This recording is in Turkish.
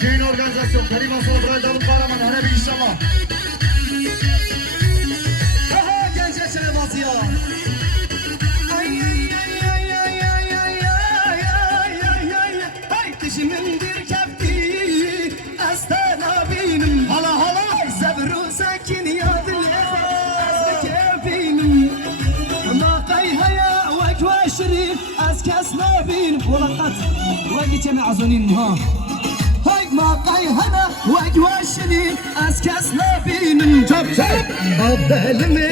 Düğün organizasyon, Karim Asal, Braydalı Paraman, Hane bir inşallah. Aha gençler şöyle basıyor. Ay ay ay ay ay ay ay ay ay ay ay dişimin bir kefti aslan abinin hala hala sabru sakin ya dilefet azbek benim ma qayhaya wajwa şirin askas nabin walaqat wajitana azunin ha ما قيهنا وجواشني اسكس نبين جب جب قبل من